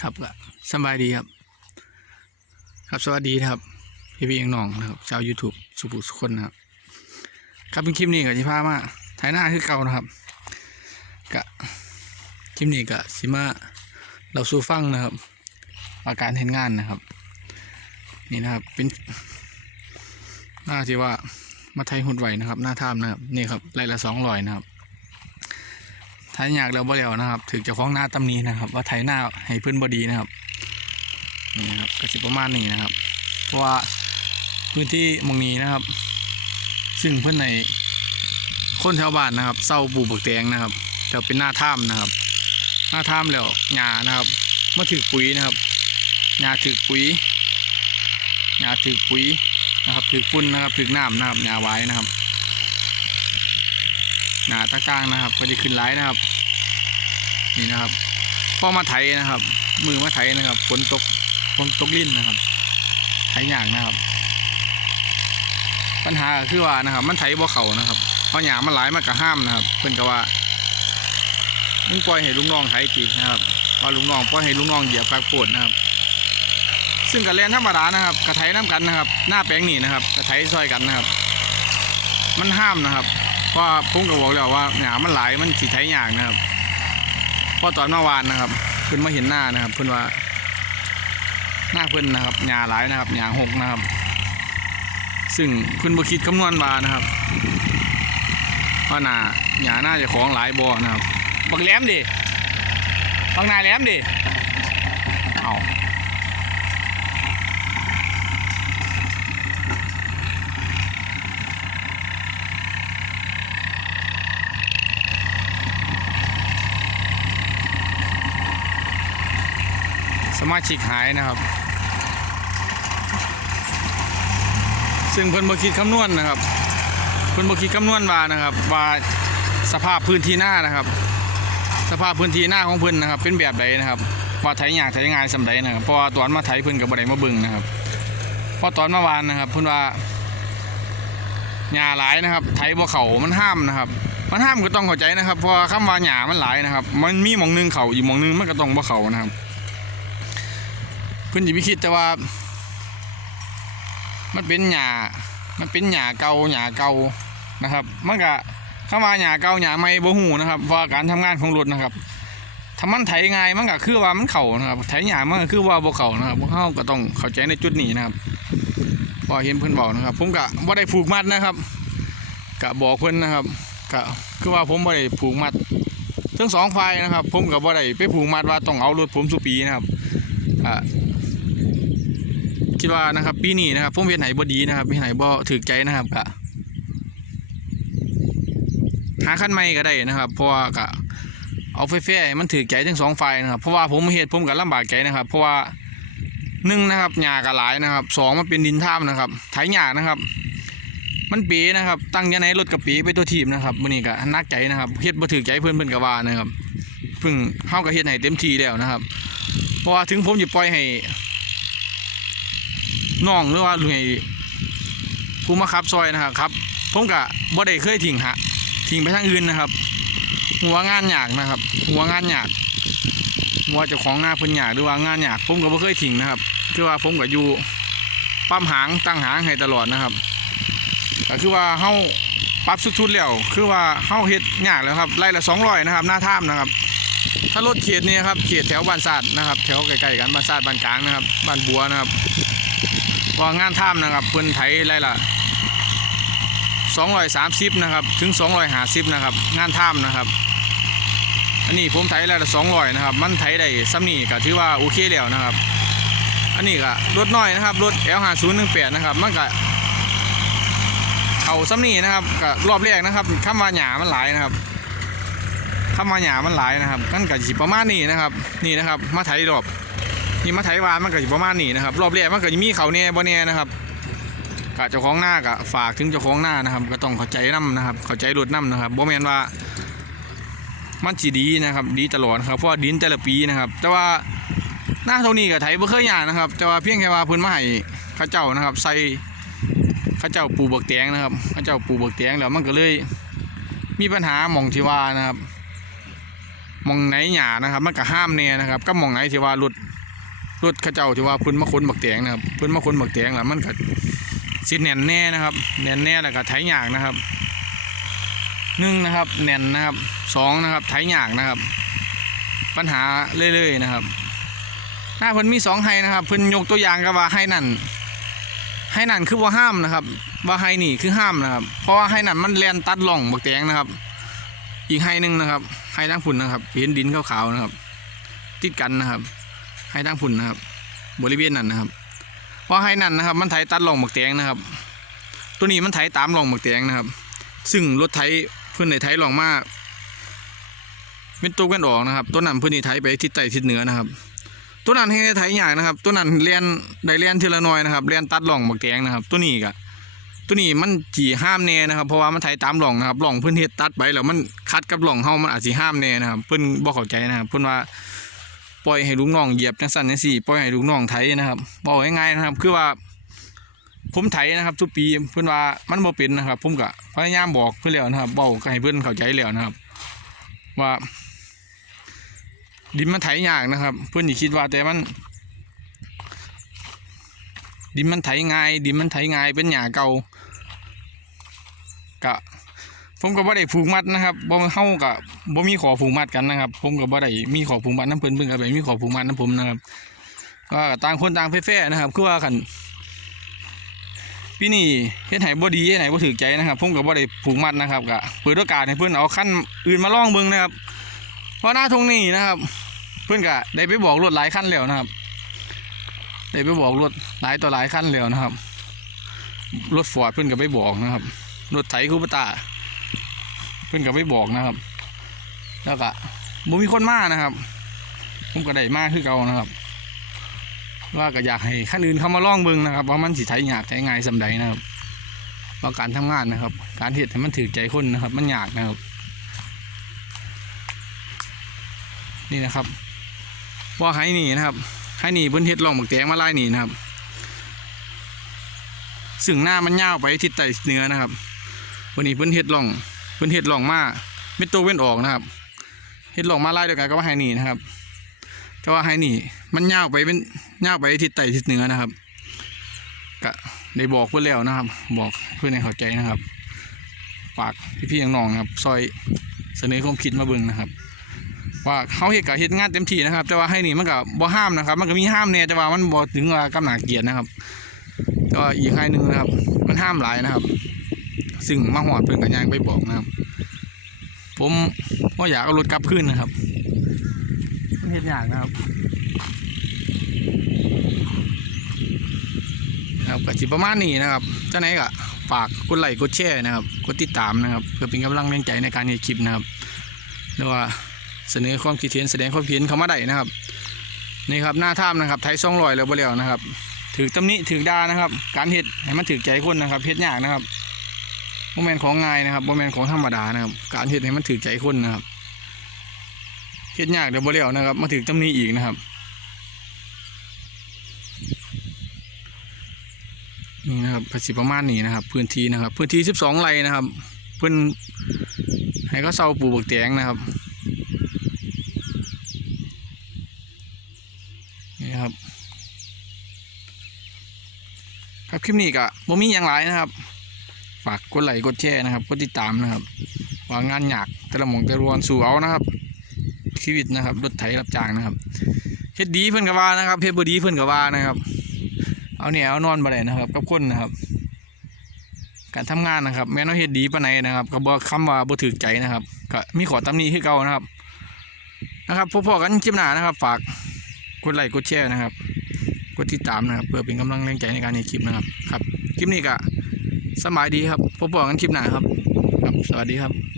ครับก็สบายดีครับ ครับสวัสดีครับพี่พี่เองน้องนะครับชาว YouTube สุภุสุคนนะครับ ครับเป็นคลิปนี้กับที่พามาถ่ายหน้าคือเก่านะครับกะคลิปนี้กะสิมาเราสู้ฟังนะครับ อาการเห็นงานนะครับ นี่นะครับเป็นหน้าที่ว่ามาไทยหุ่นไหวนะครับ หน้าถ้ำนะครับนี่ครับไร่ละสองร้อยนะครับ ไทยอยากแล้วบ่แล้วนะครับ ถึงจะฟ้องหน้าตำนี้นะครับ ว่าไทยหน้าให้เพื่อนบดีนะครับนี่นะครับก็สิประมาณนี้นะครับ เพราะว่าพื้นที่มองนี้นะครับ ซึ่งเพื่อนในคนแถวบ้านนะครับเศร้าปลูกบักแตงนะครับแต่เป็นหน้าถ้ำนะครับ หน้าถ้ำแล้วหญ้านะครับเมื่อถือปุ๋ยนะครับหญ้าถือปุ๋ยหญ้าถือปุ๋ยนะครับถือฝุ่นนะครับถือน้ำนะครับหญ้าไว้นะครับ หนาตะกร้างนะครับ ก็จะขึ้นไลนะครับ นี่นะครับพอมาไถนะครับ มือมาไถนะครับฝนตกฝนตกลิ้นนะครับ ไถอย่างนะครับ ปัญหาคือว่านะครับ มันไถบ่เข่านะครับเพราะหยามันหลายมันก็ห้ามนะครับ เพิ่นก็ว่ามึงปล่อยให้ลูกน้องไถตีนะครับว่าลูกน้องปล่อยให้ลูกน้องเหยียบกากโปดนะครับ ซึ่งกระเรียนธรรมดานะครับกระไถน้ำกันนะครับ หน้าแปลงนี่นะครับกระไถซอยกันนะครับ มันห้ามนะครับ เพราะผมก็บอกแล้วว่าหยามันหลายมันสิไถยากนะครับเพราะตอนเมื่อวานนะครับเพิ่นมาเห็นหน้านะครับเพิ่นว่า หน้าเพิ่นนะครับหยาหลายนะครับหยาหกนะครับ ซึ่งเพิ่นบ่คิดคำนวณมานะครับว่าหน้าหยาหน้าจะของหลายบ่อนะครับบักแหลมดิบักหนาแหลมดิเอาสมา ชิกหายนะครับ ซึ่งเพิ่นบ่คิดคำนวณนะครับ เพิ่นบ่คิดคำนวณว่านะครับว่าสภาพพื้นที่หน้านะครับ สภาพพื้นที่หน้าของเพิ่นนะครับ เป็นแบบใดนะครับว่าไถยากไถง่ายสำใดนะครับเพราะว่าตอนมาไถเพิ่นก็บ่ได้มาเบิ่งนะครับเพราะตอนเมื่อวานนะครับ เพิ่นว่าหญ้าหลายนะครับ ไถบ่เข้ามันห้ามนะครับมันห้ามก็ต้องเข้าใจนะครับเพราะว่าคำว่าหญ้ามันหลายนะครับ มันมีหมองหนึงเข้าอีกหมองหนึงมันก็ต้องบ่เข้านะครับ พิ่นสิไปคิดแต่ว่า มันเป็นหญ้ามันเป็นหญ้าเก่าหญ้าเก่านะครับ มันก็เข้ามาหญ้าเก่าหญ้าใหม่บ่ฮู้นะครับว่าการทำงานของรถนะครับถ้ามันไถง่ายมันก็คือว่ามันเข้านะครับไถหญ้ามันก็คือว่าบ่เข้านะครับพวกเฮาก็ต้องเข้าใจในจุดนี้นะครับพอเห็นเพิ่นบอกนะครับ ผมก็บ่ได้ผูกมัดนะครับก็บอกเพิ่นนะครับก็คือว่าผมบ่ได้ผูกมัดทั้งสองฝ่ายนะครับ ผมก็บ่ได้ไปผูกมัดว่าต้องเอารถผมสุปีนะครับอ่า คิดว่านะครับปีนี้นะครับผมเฮ็ดไหนบ่ดีนะครับเฮ็ดไหนบ่ถูกใจนะครับก็หาคันใหม่ก็ได้นะครับ เพราะว่าก็เอาไฟแฟ้มันถูกใจทั้งสองฝ่ายนะครับเพราะว่าผมเฮ็ดผมก็ลำบากใจนะครับ เพราะว่าหนึ่งนะครับหญ้าก็หลายนะครับสองมันเป็นดินท่ามนะครับไถหญ้านะครับ มันปีนะครับ ตั้งยังไงรถกระปีไปตัวทีมนะครับมื้อนี้ก็นักใจนะครับเฮ็ดบ่ถูกใจเพิ่อนเพิ่นก็ว่านะครับเพิ่งเฮาก็เฮ็ดให้เต็มทีแล้วนะครับ เพราะว่าถึงผมจะปล่อยให้ น้องหรือว่าลุงไอ้ผู้มาขับซอยนะครับครับผมกะบ่ได้เคยทิ้งฮะทิ้งไปทางอื่นนะครับ หัวงานยากนะครับ หัวงานยากหัวเจ้าของหน้าเพิ่นยากหรือว่างานยากผมก็บ่เคยทิ้งนะครับคือว่าผมก็อยู่ปั๊มหางตั้งหางให้ตลอดนะครับก็คือว่าเฮาปรับสุดๆแล้วคือว่าเฮาเฮ็ดยากแล้วครับไร่ละ200นะครับ หน้าถ้ำนะครับ ถ้ารถเขตนี้ครับเขตแถวบ้านซาดนะครับ แถวใกล้ๆกันบ้านซาดบ้านกลางนะครับบ้านบัวนะครับ ว่างานถ้ำนะครับเพิ่นไถไรล่ะ230นะครับถึง250นะครับงานถ้ำนะครับ อันนี้ผมไถไรละ200นะครับ มันไถได้ซ้ำนี่ก็ถือว่าโอเคแล้วนะครับ อันนี้ก็รถน้อยนะครับรถ L5018 นย์หนึ่งแปดนะครับมันก็เข่าซ้ำนี่นะครับก็รอบแรกนะครับข้ามาหยามันหลายนะครับข้ามาหยามันหลายนะครับนั่นก็สิประมาณนี้นะครับ นี่นะครับมาไถรอบ นี่มาไถวานมันก็อยู่ประมาณนี้นะครับรอบแรกมันก็จะมีเขาเนี่ยบ่เนี่ยนะครับกะเจ้าของหน้ากะฝากถึงเจ้าของหน้านะครับ ก็ต้องเข้าใจน้ำนะครับ เข้าใจรถน้ำนะครับบ่แมนว่ามันสิดีนะครับดีตลอดครับเพราะดินแต่ละปีนะครับ แต่ว่าหน้าเท่านี้กับไถบ่เคยหยานะครับ แต่ว่าเพียงแค่ว่าพื้นมาให้ข้าเจ้านะครับ ใส่ข้าเจ้าปลูกบักแตงนะครับข้าเจ้าปลูกบักแตงแล้วมันก็เลยมีปัญหาหม่องที่ว่านะครับมองไหนหยานะครับ มันก็ห้ามแน่นะครับก็มองไหนที่ว่ารถ รถข้าเจ้าที่ว่าเพิ่นมาขนบักแตงนะครับเพิ่นมาขนบักแตงแล้วมันก็สิแน่นแน่นะครับแน่นแน่แล้วก็ไถหยากนะครับหนึ่งนะครับแน่นนะครับสองนะครับไถหยากนะครับ ปัญหาเรื่อยๆนะครับถ้าเพิ่นมีสองไฮนะครับเพิ่นยกตัวอย่างก็ว่าไฮนั่นไฮนั่นคือว่าห้ามนะครับว่าไฮนี่คือห้ามนะครับ เพราะว่าไฮนั่นมันแลนตัดหล่องบักแตงนะครับ อีกไฮหนึ่งนะครับไฮตั้งพุ่นนะครับ เห็นดินขาวๆนะครับ ติดกันนะครับ ไฮตั้งพุ่นนะครับ บริเวณนั้นนะครับเพราะไฮนั่นนะครับ มันไถตัดหล่องบักแตงนะครับ ตัวนี้มันไถตามหล่องบักแตงนะครับ ซึ่งรถไถเพื่อนในไถหล่องมากเป็นตัวกันออกนะครับ ตัวนั้นเพื่อนนี่ไถไปทิศใต้ทิศเหนือนะครับ ตัวนั้นให้ไถยากนะครับ ตัวนั้นเลียนได้เลียนทีละหน้อยนะครับเลียนตัดหล่องบักแตงนะครับ ตัวนี้ก็ตัวนี้มันจีห้ามแน่นะครับ เพราะว่ามันไถตามหล่องนะครับหล่องเพื่อนเฮ็ดตัดไปแล้วมันคัดกับหล่องเฮามันอาจสิห้ามแน่นะครับ เพิ่นบ่เข้าใจนะครับ เพิ่นว่า ปล่อยให้ลูกน้องเหยียบจังซั่นจังซี่ปล่อยให้ลูกน้องไถนะครับบอกง่ายๆนะครับ คือว่า ผมไถนะครับทุกปีเพื่อนว่ามันบ่เป็นนะครับ ผมก็พยายามบอกเพื่อนแล้วนะครับบอกให้เพื่อนเข้าใจแล้วนะครับ ว่า ดินมันไถยากนะครับ เพื่อนอย่าคิดว่าแต่มัน ดินมันไถง่าย ดินมันไถง่ายเป็นหญ้าเก่าก็ ผมก็บ่ได้ผูกมัดนะครับบ่เฮาก็บ่มีขอผูกมัดกันนะครับ ผมก็บ่ได้มีขอผูกมัดน้ำเพิ่นเพิ่นก็ไปมีขอผูกมัดน้ำผมนะครับก็ต่างคนต่างแฟ่ๆนะครับ คือว่าคันปีนี้เฮ็ดให้บ่ดีเฮ็ดให้บ่ถูกใจนะครับ ผมก็บ่ได้ผูกมัดนะครับก็เปิดโอกาสให้เพิ่นเอาคันอื่นมาลองเบิ่งนะครับ เพราะหน้าทงนี้นะครับ เพิ่นก็ได้ไปบอกรถหลายคันแล้วนะครับได้ไปบอกรถหลายต่อหลายคันแล้วนะครับรถฟอร์ดเพิ่นก็ไปบอกนะครับรถไถคูปตา พิ่นก็ไปบอกนะครับ แล้วก็บ่มีคนมานะครับ ผมก็ได้มาคือเก่านะครับ ว่าก็อยากให้ขั้นอื่นเข้ามาลองเบิ่งนะครับว่ามันสิไถยากไถง่ายสำใดนะครับว่าการทำงานนะครับ การเฮ็ดให้มันถือใจคนนะครับ มันยากนะครับ นี่นะครับว่าไห้นี่นะครับไห้นี่เพิ่นเฮ็ดลองบักแตงมาไล่นี่นะครับซึ่งหน้ามันยาวไปทิศใต้เหนือนะครับ วันนี้เพิ่นเฮ็ดลอง เพิ่นเฮ็ดหลองมาเม็ดตัวเว้นออกนะครับเฮ็ดหลองมาไล่เดียวกันก็ว่าไห้นี่นะครับ แต่ว่าไฮนี่มันยาวไปเป็นยาวไปทิศใต้ทิศเหนือนะครับก็ได้บอกเพื่อนแล้วนะครับ บอกเพื่อนให้เข้าใจนะครับฝากพี่ๆน้องๆนะครับ ซอยเสนอความคิดมาเบิ่งนะครับ ว่าเขาเฮ็ดกับเฮ็ดงานเต็มที่นะครับ แต่ว่าให้นี่มันก็บ่ห้ามนะครับ มันก็มีห้ามเนี่ยแต่ว่ามันบ่ถึงว่ากำหนาเกียรตินะครับแต่ว่าอีกให้หนึ่งนะครับ มันห้ามหลายนะครับ ซึ่งมาหอดเพิ่นกับยางไปบอกนะครับ ผมก็อยากเอารถกลับคืนนะครับมันเห็นยากนะครับนะครับก็สิประมาณนี้นะครับเจ้าไหนก็ฝากกดไลค์กดแชร์นะครับกดติดตามนะครับ เพื่อเป็นกำลังแรงใจในการเฮ็ดคลิปนะครับหรือว่าเสนอความคิดเห็นแสดงความคิดเห็นเข้ามาได้นะครับนี่ครับหน้าถ้ำนะครับไทยซ่องลอยแล้วบ่แล้วนะครับถือตำหนิถือดานะครับ การเฮ็ดให้มันถือใจคนนะครับเฮ็ดยากนะครับ โมเมนของง่ายนะครับโมเมนของธรรมดานะครับ การเฮ็ดให้มันถือใจคนนะครับเฮ็ดยากเดี๋ยวบ่แล้วนะครับ มาถึงจำนี้อีกนะครับ นี่นะครับภาษีประมาณนี้นะครับ พื้นที่นะครับ พื้นที่สิบสองไร่นะครับ เพิ่นให้ก็เซาปลูกบักแตงนะครับนี่ครับ ครับคลิปนี้ก็บ่มีอย่างไรนะครับ ฝากกดไลค์กดแชร์นะครับกดติดตามนะครับว่างานหยากแต่ละหมองแต่ละวันสู่เอานะครับ ชีวิตนะครับรถไถรับจ้างนะครับเฮ็ดดีเพิ่นก็ว่านะครับเฮ็ดบดีเพิ่นก็ว่านะครับ เอาเนี่ยเอานอนบ่ได้นะครับ กับคนนะครับ การทำงานนะครับ แม้นว่าเฮ็ดดีปานใดนะครับก็บ่คำว่าบ่ถูกใจนะครับก็มีขอตำหนิคือเก่านะครับ นะครับพบๆกันคลิปหน้านะครับ ฝากกดไลค์กดแชร์นะครับกดติดตามนะครับ เพื่อเป็นกำลังแรงใจในการเฮ็ดคลิปนะครับครับคลิปนี้ก็ สบายดีครับพบกันคลิปหน้าครับ ครับ สวัสดีครับ